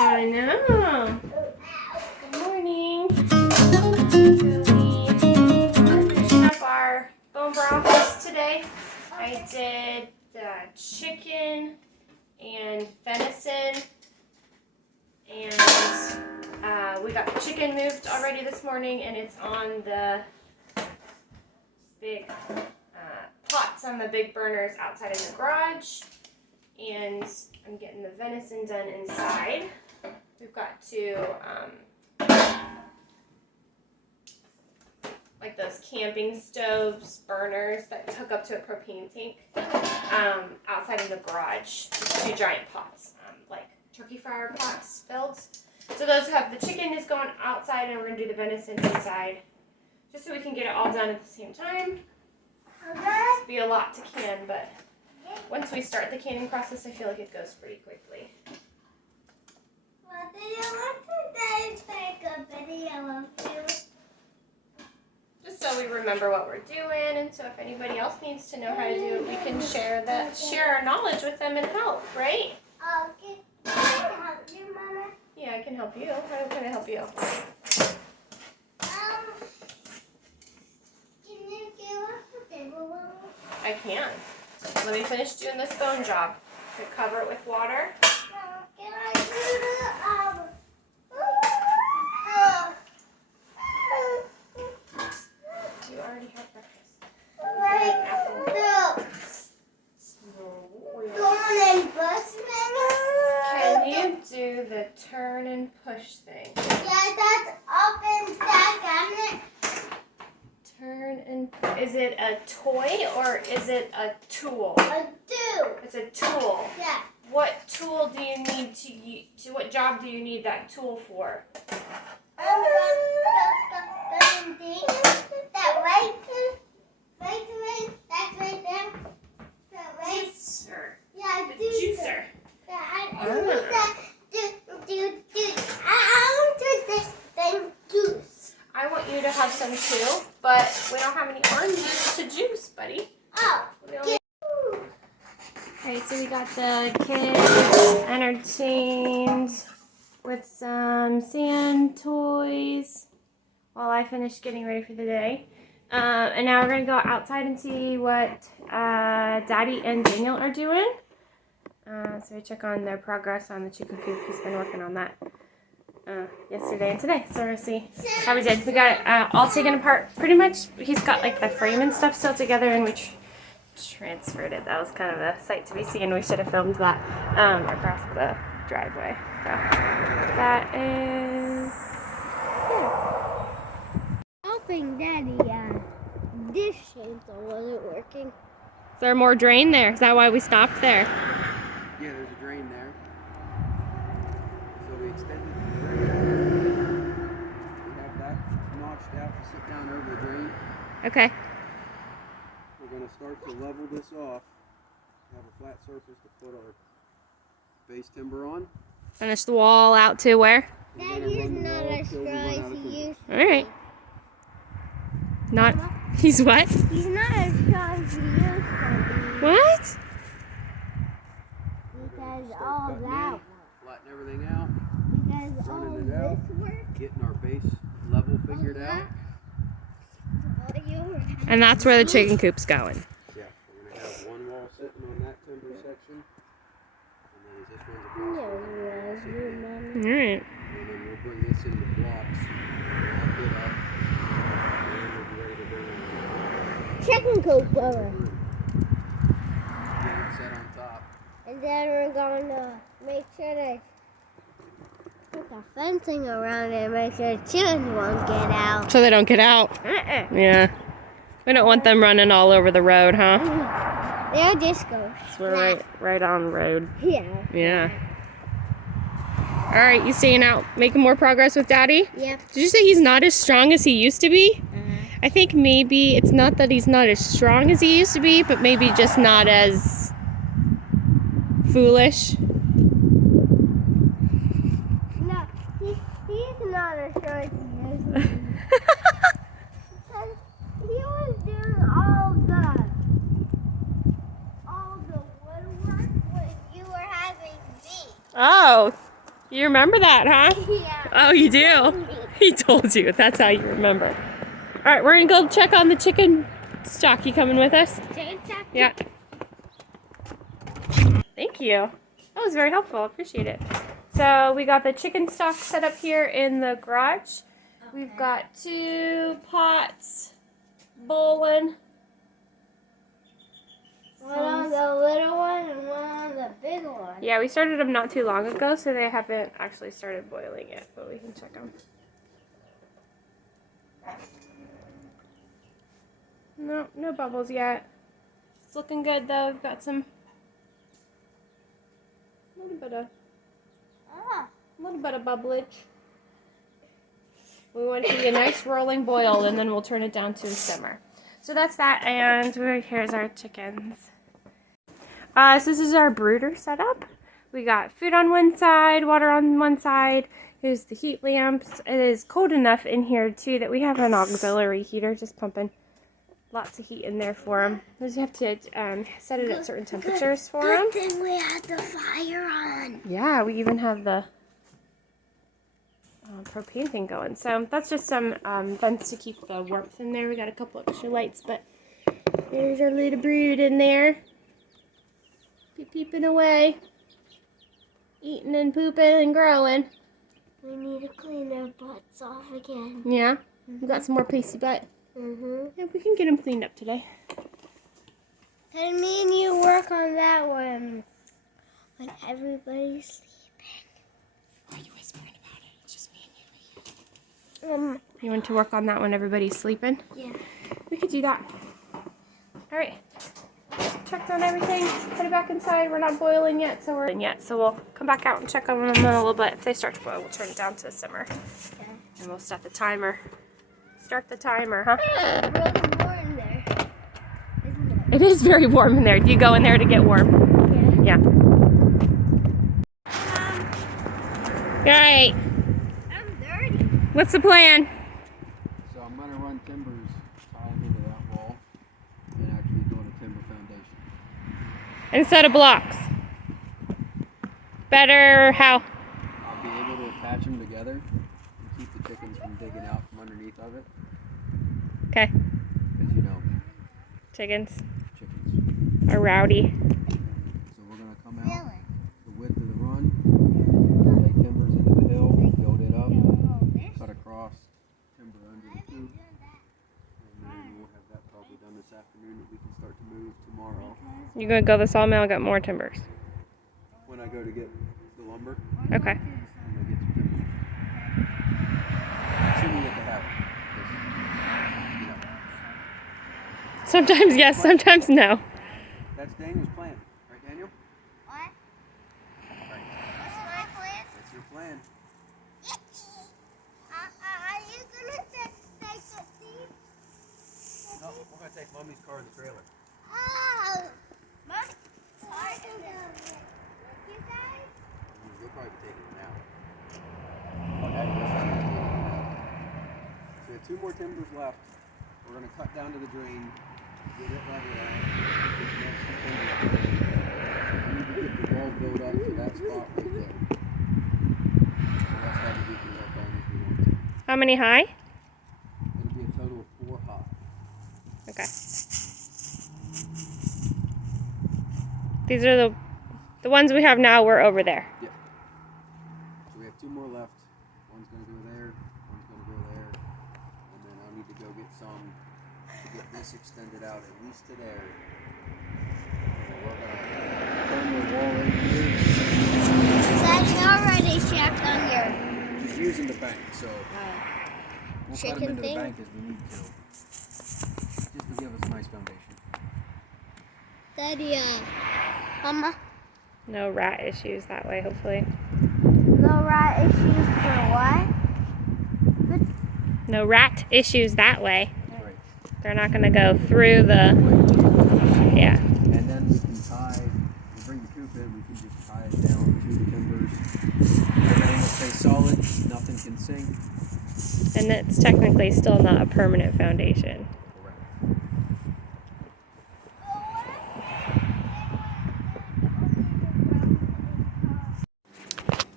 I know. Good morning. So we are finishing up our bone broth today. I did the chicken and venison, and we got the chicken moved already this morning, and it's on the big pots on the big burners outside in the garage. And I'm getting the venison done inside. We've got to, like those camping stoves, burners that hook up to a propane tank, outside in the garage. Two giant pots, like turkey fryer pots filled. So those have, the chicken is going outside, and we're gonna do the venison inside, just so we can get it all done at the same time. It'll be a lot to can, but once we start the canning process, I feel like it goes pretty quickly. What do you want to take a video of you? Just so we remember what we're doing, and so if anybody else needs to know how to do it, we can share our knowledge with them and help, right? Okay. Can I help you, Mama? Yeah, I can help you. How can I help you? Can you give us a table? I can. Let me finish doing this bone job. So cover it with water. Can I do the You already had breakfast. Can you do the turn and push thing? Yeah, that's up and back, isn't it? Turn and, is it a toy or is it a tool? A do. It's a tool. Yeah. What tool do you need to what job do you need that tool for? The thing, that right, that's right there. That right. Juicer. Yeah, The juicer. I want that. I want this thing juice. I want you to have some too, but we don't have any oranges to juice, buddy. Oh. Alright, so we got the kids entertained with some sand toys while I finished getting ready for the day. And now we're going to go outside and see what Daddy and Daniel are doing. So we check on their progress on the chicken coop. He's been working on that yesterday and today. So we'll see how we did. We got it all taken apart pretty much. He's got like the frame and stuff still together, and we transferred it. That was kind of a sight to be seen. We should have filmed that across the driveway. So that is Helping Daddy, this chainsaw wasn't working. Is there more drain there? Is that why we stopped there? Yeah, there's a drain there. So we extended the drain. We have that notched out to sit down over the drain. Okay. We're going to start to level this off. Have a flat surface to put our base timber on. Finish the wall out to where? Daddy's not as strong as he used to be. Alright. Not, he's what? He's not as strong as he used to be. What? Because all that work. Flatten everything out. Because all Running it out. this work. Getting our base level figured out. And that's where the chicken coop's going. Yeah, we're going to have one wall sitting on that timber section. And then this one's across the wall. Alright. And then we'll bring this into blocks. Lock it up. And we'll be ready to bring it Chicken coop going. Get it set on top. And then we're going to make sure to put the fencing around it and make sure the chickens won't get out. So they don't get out. Yeah. We don't want them running all over the road, huh? They'll just go. So we're right on road. Yeah. Yeah. Alright, you staying out making more progress with Daddy? Yep. Did you say he's not as strong as he used to be? I think maybe it's not that he's not as strong as he used to be, but maybe just not as foolish. No, he's not as strong as he used to be. Because he was doing all the woodwork when you were having me. Oh, You remember that, huh? Yeah. Oh, you do? He told you. That's how you remember. All right, we're gonna go check on the chicken stock. You coming with us? Chicken stock? Yeah. Thank you. That was very helpful. Appreciate it. So we got the chicken stock set up here in the garage. We've got 2 pots bowling. One on the little one and one on the big one. Yeah, we started them not too long ago, so they haven't actually started boiling yet, but we can check them. No, no bubbles yet. It's looking good though. We've got some little bit of bubblage. We want it to be a nice rolling boil, and then we'll turn it down to a simmer. So that's that, and here's our chickens. So this is our brooder setup. We got food on one side, water on one side. Here's the heat lamps. It is cold enough in here too that we have an auxiliary heater just pumping lots of heat in there for them. You just have to set it at certain temperatures for them. Good thing we had the fire on. Yeah, we even have the propane thing going. So that's just some vents to keep the warmth in there. We got a couple extra lights, but there's our little brood in there. Peeping away. Eating and pooping and growing. We need to clean our butts off again. Yeah? We got some more pasty butt. Yeah, we can get them cleaned up today. Can me and you work on that one when everybody's sleeping? Why are you whispering about it? It's just me and you. You want to work on that when everybody's sleeping? Yeah. We could do that. All right. Checked on everything. Put it back inside. We're not boiling yet, so we'll come back out and check on them in a little bit. If they start to boil, we'll turn it down to a simmer. Okay. And we'll start the timer. Start the timer, huh? It's really warm there, isn't it? It is very warm in there. Do you go in there to get warm? Yeah. Yeah. All right. I'm dirty. What's the plan? So I'm going to run timbers, tie them into that wall, and actually build a timber foundation. Instead of blocks. Better how? I'll be able to attach them together and keep the chickens from digging out from underneath of it. Okay. Because, you know, Chickens chickens. are rowdy. So we're going to come out the width of the run, lay timbers into the hill, build it up, cut across, timber under the coop, and then we'll have that probably done this afternoon that we can start to move tomorrow. You gonna go to the sawmill and get more timbers? When I go to get the lumber, Okay. I'm going to get some timbers. Assuming that they have it. 'Cause, you know, Sometimes yes, sometimes no. that's Daniel's plan. Right, Daniel? What? Right. What's my plan? That's your plan. Are you gonna take the seat? No, we're going to take Mommy's car in the trailer. Oh! Mom? I can go with you guys? You'll probably be taking it now. Oh, Daddy, this is taking it now. So we have 2 more timbers left. We're going to cut down to the drain, get it level out, get the next timber up there. We need to get the wall built up to that spot right there. So that's how we can work on if we want to. How many high? It'll be a total of 4 high. Okay. These are the ones we have now. We're over there. Yep. So we have 2 more left. One's going to go there, one's going to go there, and then I'll need to go get some to get this extended out at least to there. And we're going to turn the wall in here. Daddy already checked on your Just using the bank, so we'll cut chicken them into thing? the bank as we need to. Just to give us a nice foundation. Daddy, Mama, No rat issues that way, hopefully. no rat issues for what? No rat issues that way. Right. They're not gonna go through the. Yeah. And then we can tie, we bring the coop in, we can just tie it down to the timbers. Everything will stay solid, nothing can sink. And it's technically still not a permanent foundation. Correct.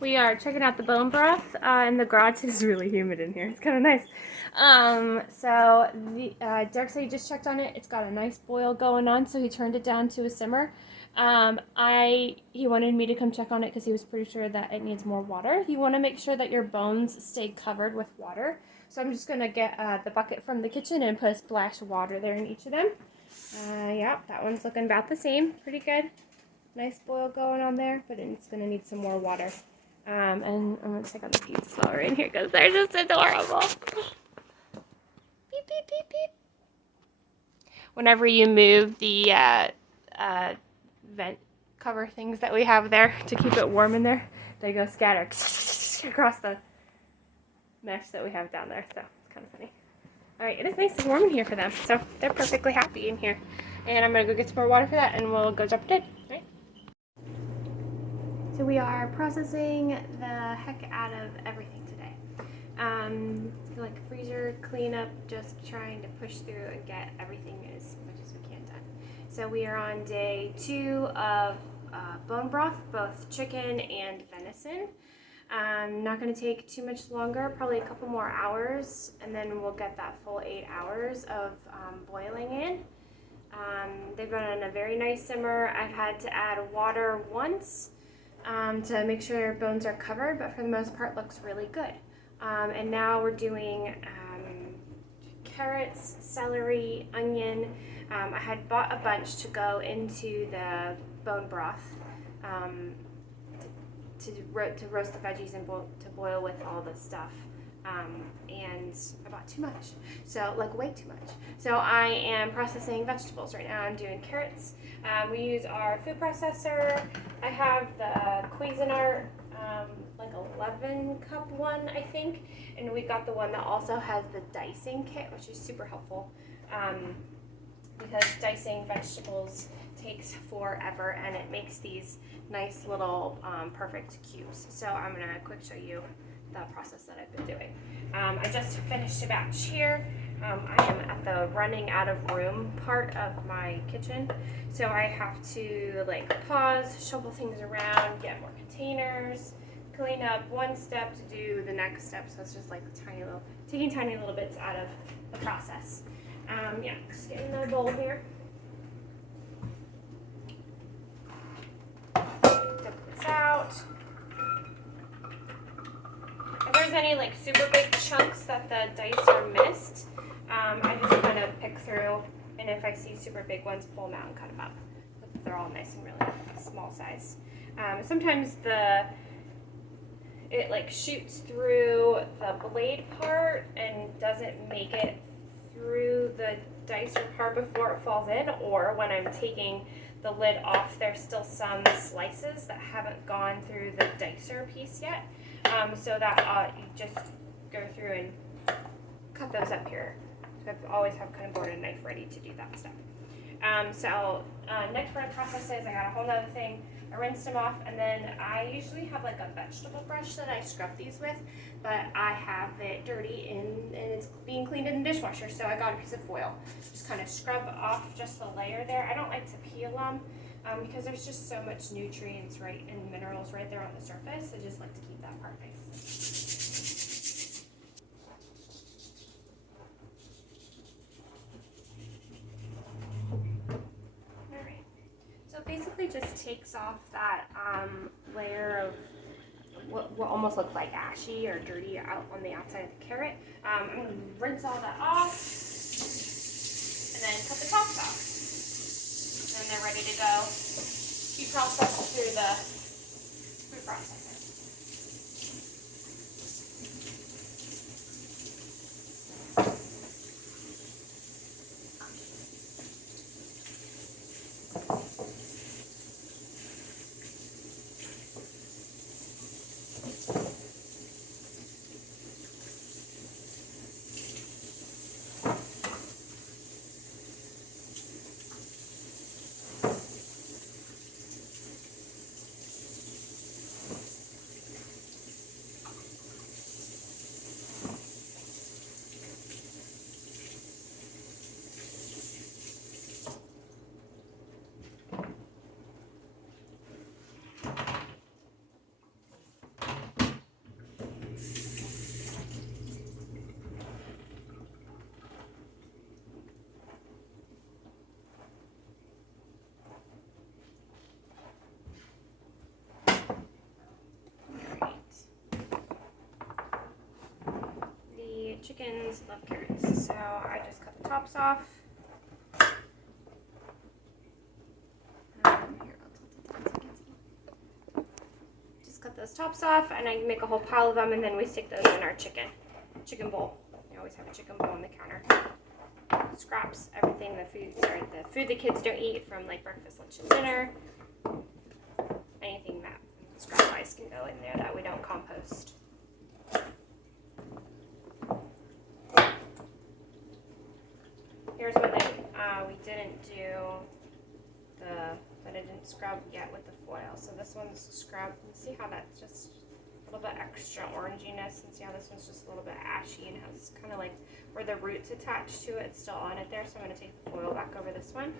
We are checking out the bone broth in the garage. It's really humid in here. It's kind of nice. So Derek said he just checked on it. It's got a nice boil going on, so he turned it down to a simmer. He wanted me to come check on it because he was pretty sure that it needs more water. You want to make sure that your bones stay covered with water. So I'm just gonna get the bucket from the kitchen and put a splash of water there in each of them. Yeah, that one's looking about the same. Pretty good. Nice boil going on there, but it's gonna need some more water. And I'm gonna check on the peeps while we're in here because they're just adorable. Beep, beep, beep, beep. Whenever you move the vent cover things that we have there to keep it warm in there, they go scatter across the mesh that we have down there. So it's kind of funny. All right, it is nice and warm in here for them, so they're perfectly happy in here. And I'm gonna go get some more water for that, and we'll go jump it in. All right. So we are processing the heck out of everything today. Like freezer cleanup, just trying to push through and get everything as much as we can done. So we are on day 2 of bone broth, both chicken and venison. Not going to take too much longer, probably a couple more hours, and then we'll get that full 8 hours of boiling in. They've been on a very nice simmer. I've had to add water once to make sure bones are covered, but for the most part looks really good. And now we're doing carrots, celery, onion. I had bought a bunch to go into the bone broth to roast the veggies and to boil with all the stuff. And I bought too much, so like way too much. So I am processing vegetables right now. I'm doing carrots. We use our food processor. I have the Cuisinart like 11 cup one, I think, and we got the one that also has the dicing kit, which is super helpful because dicing vegetables takes forever and it makes these nice little perfect cubes. So I'm gonna quick show you the process that I've been doing. I just finished a batch here. I am at the running out of room part of my kitchen, so I have to like pause, shuffle things around, get more containers, clean up one step to do the next step. So it's just like taking tiny little bits out of the process. Yeah, just getting the bowl here. Dump this out. If there's any like super big chunks that the dicer missed, I just kind of pick through, and if I see super big ones, pull them out and cut them up. But they're all nice and really small size. Sometimes it like shoots through the blade part and doesn't make it through the dicer part before it falls in, or when I'm taking the lid off, there's still some slices that haven't gone through the dicer piece yet. So that you just go through and cut those up here. So I always have kind of board and knife ready to do that stuff. Next part of the process is I got a whole nother thing. I rinsed them off, and then I usually have like a vegetable brush that I scrub these with, but I have it dirty and it's being cleaned in the dishwasher, so I got a piece of foil. Just kind of scrub off just the layer there. I don't like to peel them because there's just so much nutrients and minerals right there on the surface. I just like to keep that part nice. Basically just takes off that layer of what almost looks like ashy or dirty out on the outside of the carrot. I'm going to rinse all that off and then cut the tops off. And then they're ready to go be processed through the food processor. chickens love carrots. So I just cut the tops off. Here, just cut those tops off, and I make a whole pile of them, and then we stick those in our chicken bowl. I always have a chicken bowl on the counter. Scraps, everything, the food the kids don't eat from like breakfast, lunch, and dinner. Anything that scrap wise can go in there that we don't compost. Here's what we didn't do that I didn't scrub yet with the foil. So this one's scrubbed, and see how that's just a little bit extra oranginess, and see how this one's just a little bit ashy and has kind of like where the roots attached to it, it's still on it there. So I'm going to take the foil back over this one.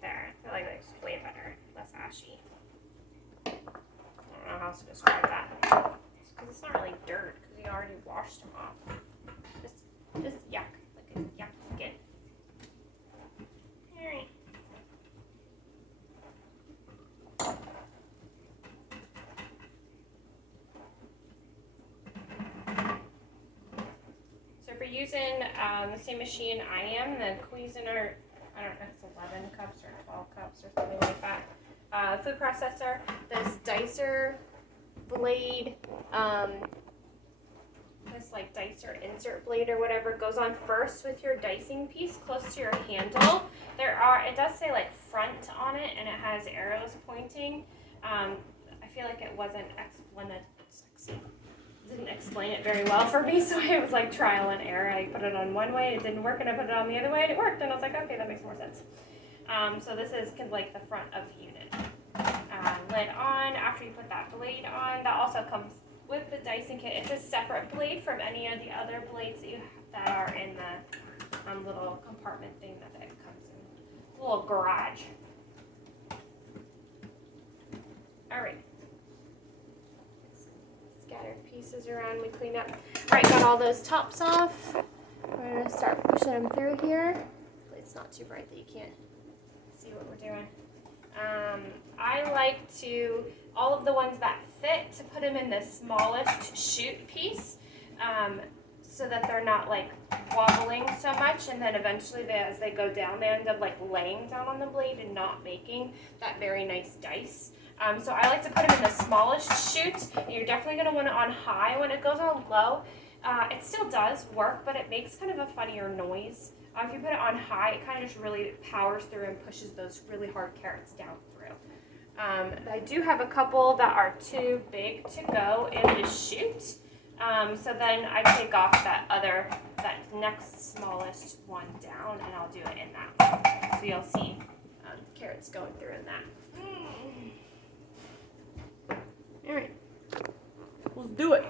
There, I feel like it's way better, less ashy. I don't know how else to describe that. Because it's not really dirt, because we already washed them off. Just yuck, like a yuck skin. Alright. So if you're using the same machine I am, the Cuisinart, I don't know if it's 11 cups or 12 cups or something like that, food processor, this dicer blade, this like dicer insert blade or whatever goes on first with your dicing piece close to your handle. It does say like front on it, and it has arrows pointing. I feel like it wasn't didn't explain it very well for me, so it was like trial and error. I put it on one way, it didn't work, and I put it on the other way, and it worked, and I was like, okay, that makes more sense. So this is kind of like the front of the unit. Lid on. After you put that blade on, that also comes with the dicing kit. It's a separate blade from any of the other blades that are in the little compartment thing that it comes in. Little garage. All right. Scattered pieces around, we clean up. All right, got all those tops off. We're gonna start pushing them through here. Hopefully it's not too bright that you can't see what we're doing. I like to, all of the ones that fit, to put them in the smallest chute piece, so that they're not like wobbling so much, and then eventually as they go down, they end up like laying down on the blade and not making that very nice dice. So I like to put them in the smallest chute. You're definitely going to want it on high. When it goes on low, it still does work, but it makes kind of a funnier noise. If you put it on high, it kind of just really powers through and pushes those really hard carrots down through. I do have a couple that are too big to go in the chute. So then I take off that next smallest one down, and I'll do it in that one. So you'll see carrots going through in that. All right, let's do it.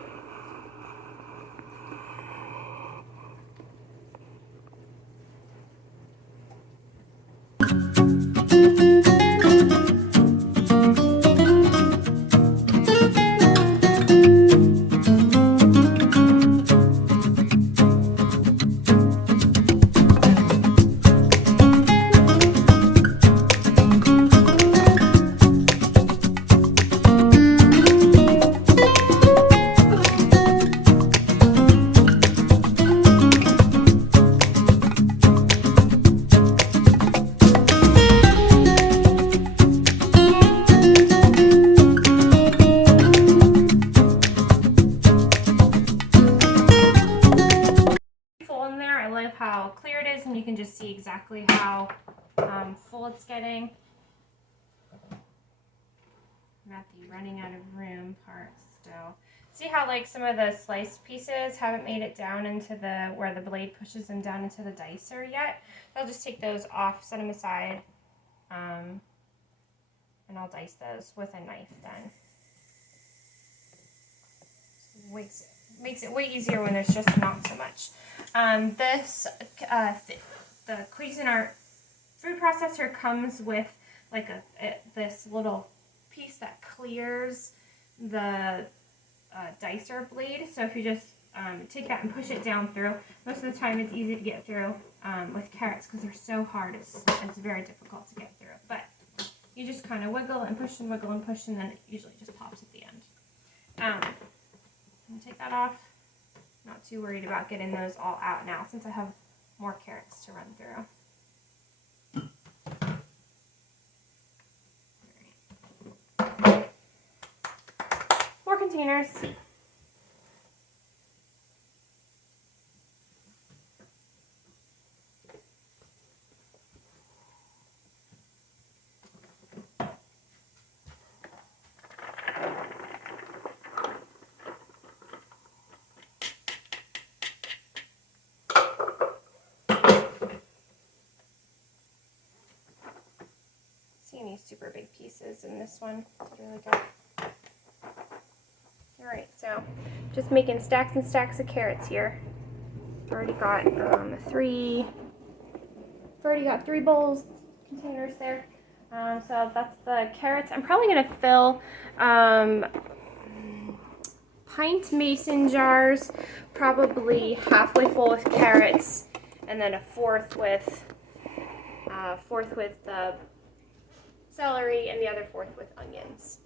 How clear it is, and you can just see exactly how full it's getting. I'm at the running out of room part still. See how like some of the sliced pieces haven't made it down into where the blade pushes them down into the dicer yet. I'll just take those off, set them aside, and I'll dice those with a knife then. Makes it way easier when there's just not so much. The Cuisinart food processor comes with like this little piece that clears the dicer blade. So if you just take that and push it down through, most of the time it's easy to get through with carrots because they're so hard. It's very difficult to get through. But you just kind of wiggle and push and wiggle and push, and then it usually just pops at the end. I'm going to take that off. Not too worried about getting those all out now since I have more carrots to run through. More containers. See any super big pieces in this one. It's really good. Alright, so just making stacks and stacks of carrots here. I've already got three bowls, containers there. So that's the carrots. I'm probably going to fill pint mason jars, probably halfway full with carrots, and then a fourth with celery, and the other fourth with onions.